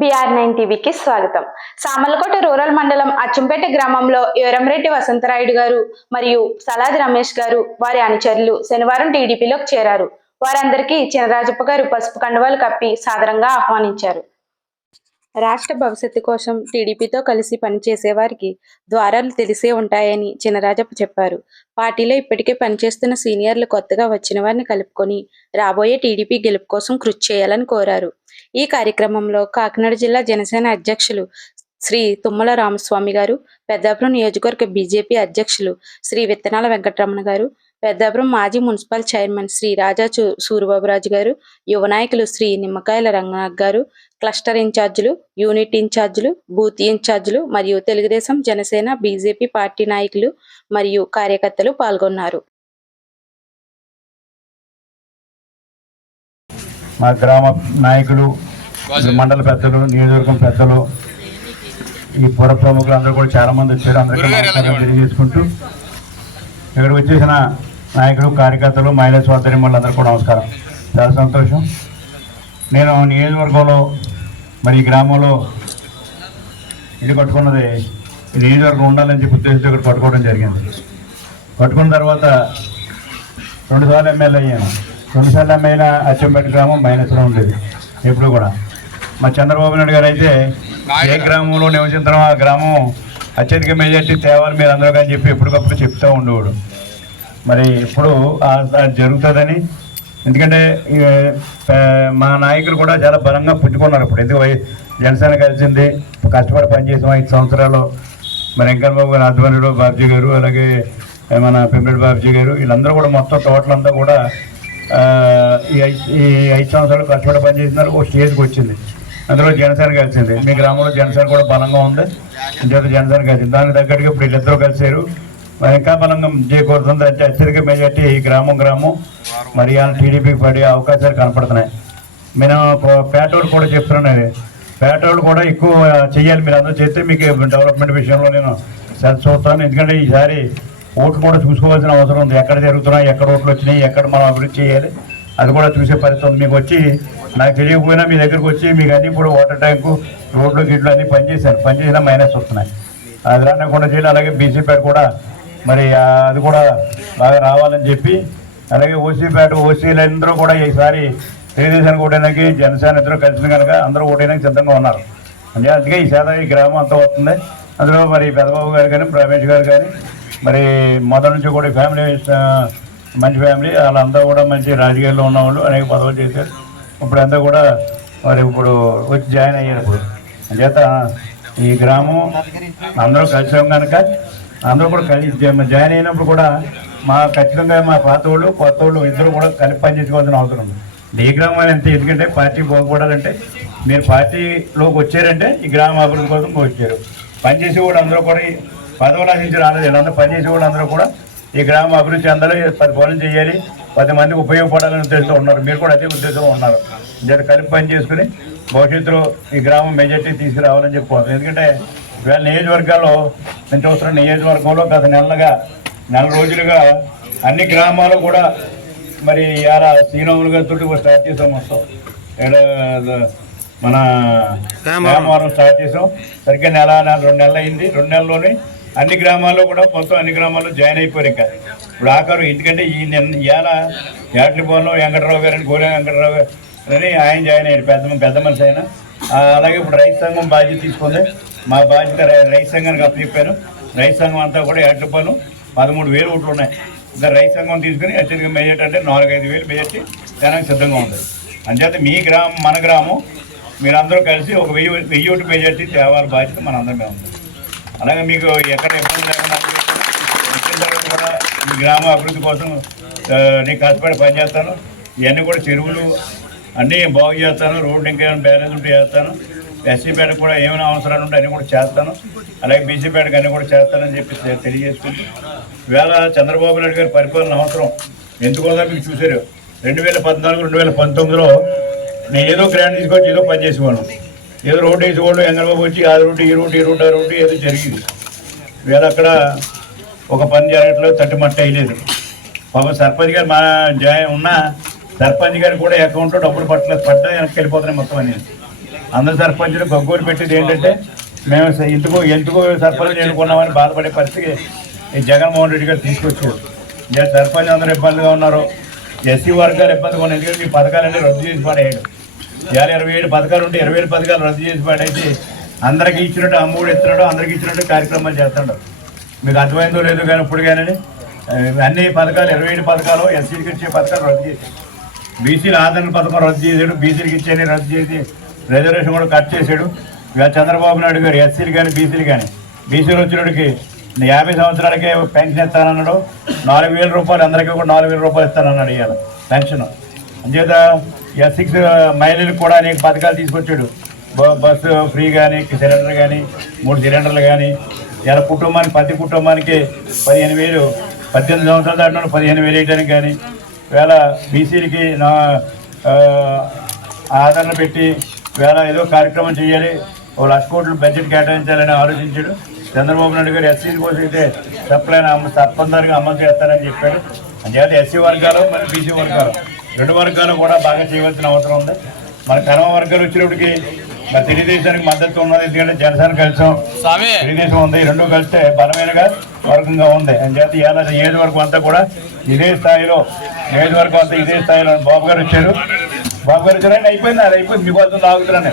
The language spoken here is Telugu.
బిఆర్ నైన్ టీవీకి స్వాగతం. సామలకోట రూరల్ మండలం అచ్చంపేట గ్రామంలో యువరంరెడ్డి వసంతరాయుడు గారు మరియు సలాది రమేష్ గారు వారి అనుచరులు శనివారం టీడీపీలోకి చేరారు. వారందరికీ చినరాజప్ప గారు పసుపు కండువాలు కప్పి సాదరంగా ఆహ్వానించారు. రాష్ట్ర భవిష్యత్తు కోసం టీడీపీతో కలిసి పనిచేసే వారికి ద్వారాలు తెలిసే ఉంటాయని చినరాజప్ప చెప్పారు. పార్టీలో ఇప్పటికే పనిచేస్తున్న సీనియర్లు కొత్తగా వచ్చిన వారిని కలుపుకొని రాబోయే టీడీపీ గెలుపు కోసం కృషి చేయాలని కోరారు. ఈ కార్యక్రమంలో కాకినాడ జిల్లా జనసేన అధ్యక్షులు శ్రీ తుమ్మల రామస్వామి గారు పెద్దాపురం నియోజకవర్గ బీజేపీ అధ్యక్షులు శ్రీ విత్తనాల వెంకటరమణ గారు పెద్దాపురం మాజీ మున్సిపల్ చైర్మన్ శ్రీ రాజా చూ- సూరిబాబురాజు గారు యువ నాయకులు శ్రీ నిమ్మకాయల రంగనాథ్ గారు క్లస్టర్ ఇన్ఛార్జీలు యూనిట్ ఇన్ఛార్జీలు బూత్ ఇన్ఛార్జీలు మరియు తెలుగుదేశం జనసేన బీజేపీ పార్టీ నాయకులు మరియు కార్యకర్తలు పాల్గొన్నారు. మా గ్రామ నాయకులు మండల పెద్దలు నియోజకవర్గం పెద్దలు ఈ పుర ప్రముఖులు అందరూ కూడా చాలా మంది వచ్చారు. అందరికీ తెలియజేసుకుంటూ ఇక్కడికి వచ్చేసిన నాయకులు కార్యకర్తలు మహిళా స్వాతంత్ర్యం అందరూ కూడా నమస్కారం. చాలా సంతోషం. నేను నియోజకవర్గంలో మరి ఈ గ్రామంలో ఇల్లు కట్టుకున్నది నియోజకవర్గం ఉండాలని చెప్పి ఉద్దేశంతో ఇక్కడ పట్టుకోవడం జరిగింది. పట్టుకున్న తర్వాత రెండుసార్లు ఎమ్మెల్యే అయ్యాను. రెండుసార్లు ఎమ్మెల్యే అచ్చంపేట గ్రామం మైనస్లో ఉండేది ఎప్పుడు కూడా. మా చంద్రబాబు నాయుడు గారు అయితే ఏ గ్రామంలో నివసించడం ఆ గ్రామం అత్యధిక మెజార్టీ తేవాలి మీరు అందరూ కానీ చెప్పి ఎప్పటికప్పుడు చెప్తూ ఉండేవాడు. మరి ఇప్పుడు అది జరుగుతుందని. ఎందుకంటే మా నాయకులు కూడా చాలా బలంగా పుట్టుకున్నారు ఇప్పుడు. ఎందుకు జనసేన కలిసింది కష్టపడి పనిచేసాం ఐదు సంవత్సరాలు. మరి వెంకన్న బాబు గారు ఆధ్వర్యంలో బాబ్జీ గారు అలాగే మన పెంపెడి బాబ్జీ గారు వీళ్ళందరూ కూడా మొత్తం టోటల్ అంతా కూడా ఈ ఐ- ఈ ఐదు సంవత్సరాలు కష్టపడి పనిచేసినారు ఒక స్టేజ్కి వచ్చింది. అందులో జనసేన కలిసింది. మీ గ్రామంలో జనసేన కూడా బలంగా ఉంది. ఇంత జనసేన కలిసింది. దానికి తగ్గట్టుగా ఇప్పుడు వీళ్ళిద్దరూ కలిసారు మరి ఇంకా బలంగా చేకూరుతుంది అంటే అత్యధిక మెజార్టీ ఈ గ్రామం గ్రామం. మరి ఇవాళ టీడీపీకి పడే అవకాశాలు కనపడుతున్నాయి. నేను ప- పేటోళ్ళు కూడా చెప్తున్నాను ఇది. పేటోళ్ళు కూడా ఎక్కువ చెయ్యాలి మీరు అందరూ చేస్తే మీకు డెవలప్మెంట్ విషయంలో నేను సరి చూస్తాను. ఎందుకంటే ఈసారి ఓట్లు కూడా చూసుకోవాల్సిన అవసరం ఉంది. ఎక్కడ జరుగుతున్నాయి ఎక్కడ ఓట్లు వచ్చినాయి ఎక్కడ మనం అభివృద్ధి చేయాలి అది కూడా చూసే పరిస్థితి ఉంది. మీకు వచ్చి నాకు తెలియకపోయినా మీ దగ్గరకు వచ్చి మీకు అన్నీ కూడా వాటర్ ట్యాంకు రోడ్లు గిడ్లు అన్నీ పనిచేశారు. పనిచేసినా మైనస్ వస్తున్నాయి. అది రాకుండా చేయాలి. అలాగే బీసీపేట కూడా మరి అది కూడా బాగా రావాలని చెప్పి అలాగే ఓసీపేట ఓసీలు అందరూ కూడా ఈసారి తెలుగుదేశానికి ఓటేయడానికి జనసేన ఇద్దరు కలిసి కనుక అందరూ ఓటేయడానికి సిద్ధంగా ఉన్నారు. అంటే అందుకే ఈ శాతం ఈ గ్రామం అంతా వస్తుంది. అందులో మరి పెద్దబాబు గారు కానీ రమేష్ గారు కానీ మరి మొదటి నుంచి కూడా ఫ్యామిలీ మంచి ఫ్యామిలీ వాళ్ళంతా కూడా మంచి రాజకీయాల్లో ఉన్నవాళ్ళు అనేక పదవులు చేశారు. ఇప్పుడు అంతా కూడా మరి ఇప్పుడు వచ్చి జాయిన్ అయ్యారు. ఇప్పుడు అంచేత ఈ గ్రామం అందరూ కలిసాం కనుక అందరూ కూడా కలిసి జాయిన్ అయినప్పుడు కూడా మా ఖచ్చితంగా మా పాత వాళ్ళు కొత్త వాళ్ళు ఇద్దరు కూడా కలిపి పనిచేసుకోవాల్సిన అవసరం ఉంది. ఈ గ్రామం అంతే ఎందుకంటే పార్టీ బాగుపడాలంటే మీరు పార్టీలోకి వచ్చారంటే ఈ గ్రామ అభివృద్ధి కోసం వచ్చారు. పనిచేసే వాళ్ళు అందరూ కూడా ఈ పదవులు ఆశించి రాలేదు. వీళ్ళందరూ పనిచేసే వాళ్ళు అందరూ కూడా ఈ గ్రామ అభివృద్ధి చెందాలి పది పనులు చేయాలి. పది మందికి ఉపయోగపడాలనే ఉద్దేశంతో ఉన్నారు. మీరు కూడా అదే ఉద్దేశంలో ఉన్నారు. ఇద్దరు కలిపి పని చేసుకుని భవిష్యత్తులో ఈ గ్రామం మెజార్టీ తీసుకురావాలని చెప్పుకోవాలి ఎందుకంటే ఇవాళ నియోజకవర్గాల్లో నేను చూస్తున్న నియోజకవర్గంలో గత నెలలుగా నెల రోజులుగా అన్ని గ్రామాలు కూడా మరి ఇవాళ శ్రీరాములు గారితో స్టార్ట్ చేసాం మొత్తం. మన గ్రామాలు. స్టార్ట్ చేసాం సరిగ్గా నెల నెల రెండు నెలలు అయింది. రెండు నెలల్లోనే అన్ని గ్రామాల్లో కూడా మొత్తం అన్ని గ్రామాల్లో జాయిన్ అయిపోయారు ఇంకా. ఇప్పుడు ఆఖరు ఎందుకంటే ఈ నిన్న ఇవాళ యాట్లిపోలో వెంకటరావు గారని గోలే వెంకటరావు గారు అని ఆయన జాయిన్ అయ్యారు. పెద్ద పెద్ద మనిషి ఆయన. ఆ, అలాగే ఇప్పుడు రైతు సంఘం బాధ్యత తీసుకుంది. మా బాధ్యత రై- రైతు సంఘానికి అప్పచెప్పాను రైతు సంఘం అంతా కూడా యాట్లిపోలు పదమూడు వేలు ఓట్లు ఉన్నాయి. ఇంకా రైతు సంఘం తీసుకుని అత్యధిక మెజార్టీ అంటే నాలుగైదు వేలు మెజార్టీ జనానికి సిద్ధంగా ఉంది. అంచేత మీ గ్రామం మన గ్రామం మీరందరూ కలిసి ఒక వెయ్యి వెయ్యి ఒకటి మెజార్టీ తేవాలి బాధ్యత మనందరం మీద ఉంది. అలాగే మీకు ఎక్కడ ఇబ్బంది లేకుండా కూడా గ్రామ అభివృద్ధి కోసం నేను కష్టపడి పనిచేస్తాను. ఇవన్నీ కూడా చెరువులు అన్నీ బాగు చేస్తాను. రోడ్డు ఇంకేమైనా బ్యాలెన్స్ ఉంటే చేస్తాను. ఎస్సీపేట కూడా ఏమైనా అవసరాలు ఉంటే అన్నీ కూడా చేస్తాను. అలాగే బీసీపేటకు అన్నీ కూడా చేస్తానని చెప్పి తె- తెలియజేసుకుంటూ. ఇవాళ చంద్రబాబు నాయుడు గారి పరిపాలన అవసరం. ఎందుకోసం మీకు చూశారు. రెండు వేల పద్నాలుగు రెండు వేల పంతొమ్మిదిలో నేను ఏదో గ్రాండ్ తీసుకొచ్చి ఏదో పని చేసేవాడు ఏదో రోడ్డు వేసేవాళ్ళు ఎంగళబాబు వచ్చి ఆ రోడ్డు ఈ రోడ్డు ఈ రోడ్డు ఆ రోడ్డు ఏదో జరిగింది. ఇవాళ అక్కడ ఒక పని జరగట్లేదు తట్టుమట్ట అయ్యలేదు. పాపం సర్పంచ్ గారు మా జాయిన్ ఉన్న సర్పంచ్ గారు కూడా అకౌంట్లో డబ్బులు పట్టలేదు పడ్డా వెనక్కి వెళ్ళిపోతున్నాయి మొత్తం అనేది అందరు సర్పంచులు గొగ్గోలు పెట్టేది ఏంటంటే మేము ఎందుకో ఎందుకో సర్పంచ్ ఎన్నుకున్నామని బాధపడే పరిస్థితికి ఈ జగన్మోహన్ రెడ్డి గారు తీసుకొచ్చారు. సర్పంచ్ అందరూ ఇబ్బందిగా ఉన్నారు. ఎస్సీ వర్గాలు ఇబ్బందిగా ఉన్నాయి. ఎందుకంటే ఈ పథకాలన్నీ రద్దు చేసి పడేయడు ఇవాళ ఇరవై ఏడు పథకాలు ఉంటే ఇరవై ఏడు పథకాలు రద్దు చేసి పడేసి అందరికీ ఇచ్చినట్టు అమ్మఒడి ఇస్తున్నాడు అందరికీ ఇచ్చినట్టు కార్యక్రమాలు చేస్తున్నాడు మీకు అర్థమైందో లేదో కానీ ఇప్పుడు కానీ అన్ని పథకాలు ఇరవై ఏడు పథకాలు ఎస్సీకి ఇచ్చే పథకాలు రద్దు చేసి బీసీల ఆదరణ పథకం రద్దు చేశాడు. బీసీలకు ఇచ్చేది రద్దు చేసి రిజర్వేషన్ కూడా కట్ చేశాడు. ఇక చంద్రబాబు నాయుడు గారు ఎస్సీలు కానీ బీసీలు కానీ బీసీలు వచ్చినడికి యాభై సంవత్సరాలకే పెన్షన్ ఇస్తానన్నాడు. నాలుగు వేల రూపాయలు అందరికీ కూడా నాలుగు వేల రూపాయలు ఇస్తానన్నాడు ఇవాళ పెన్షన్. అంచేత ఎస్సీకి మహిళలకు కూడా అనేక పథకాలు తీసుకొచ్చాడు. బ- బస్సు ఫ్రీ కానీ సిలిండర్ కానీ మూడు సిలిండర్లు కానీ ఇలా కుటుంబానికి ప్రతి కుటుంబానికి పదిహేను వేలు పద్దెనిమిది సంవత్సరాలు దాటిన పదిహేను వేలు వేయడానికి కానీ వేళ బీసీలకి నా ఆదరణ పెట్టి వేళ ఏదో కార్యక్రమం చేయాలి. ఓ లక్ష కోట్లు బడ్జెట్ కేటాయించాలని ఆలోచించాడు. చంద్రబాబు నాయుడు గారు ఎస్సీ కోసం అయితే చెప్పలేని అమ్మ తప్పనిసరిగా అమలు చేస్తారని చెప్పాడు. అంచేత ఎస్సీ వర్గాలు మరి బీసీ వర్గాలు రెండు వర్గాలు కూడా బాగా చేయవలసిన అవసరం ఉంది. మన కర్మ వర్గాలు వచ్చినప్పటికి మరి తెలుగుదేశానికి మద్దతు ఉన్నది. ఎందుకంటే జనసేన కలిసాం. తెలుగుదేశం ఉంది. రెండు కలిస్తే బలమైనగా వర్గంగా ఉంది. అని చేత ఇవాళ నియోజకవర్గం అంతా కూడా ఇదే స్థాయిలో నియోజకవర్గం అంతా ఇదే స్థాయిలో బాబు గారు వచ్చారు. బాబు గారు అయిపోయింది అది అయిపోయింది. మీకోసం లాగుతున్నాను